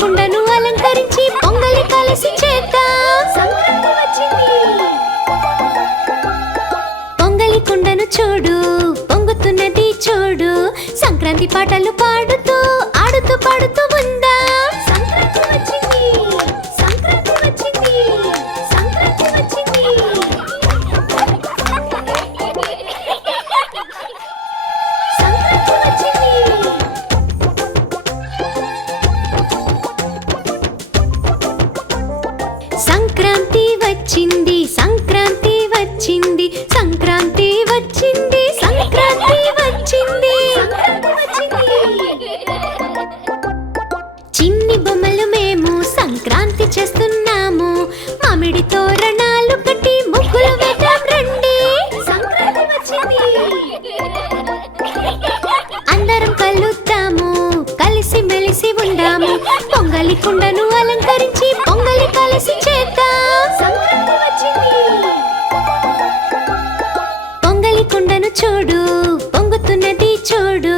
కుండను అలంకరించి పొంగలి కలిసి చేద్దాం. సంక్రాంతి వచ్చింది. పొంగలి కుండను చూడు, పొంగుతున్నది చూడు. సంక్రాంతి పాటలు పాడుతూ ఆడుతూ పాడుతూ ఉందాం. సంక్రాంతి వచ్చింది. సంక్రాంతి వచ్చింది. సంక్రాంతి వచ్చింది. సంక్రాంతి వచ్చింది. సంక్రాంతి వచ్చింది, సంక్రాంతి వచ్చింది, సంక్రాంతి వచ్చింది, సంక్రాంతి వచ్చింది. సంక్రాంతి వచ్చింది. చిన్ని బొమ్మలు మేము సంక్రాంతి చేస్తున్నాము. మామిడి తోరణాలు కట్టి ముగ్గులు వేద్దాం రండి. సంక్రాంతి వచ్చింది. అందరం కలుద్దాము, కలిసి మెలిసి ఉందాము. పొంగలి కుండను అలంకరించి పొంగలి కలిసి చేద్దాం. సంక్రాంతి వచ్చింది. పొంగలి కుండను చూడు, పొంగుతున్నది చూడు.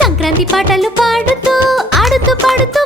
సంక్రాంతి పాటలు పాడుతూ ఆడుతూ పాడుతూ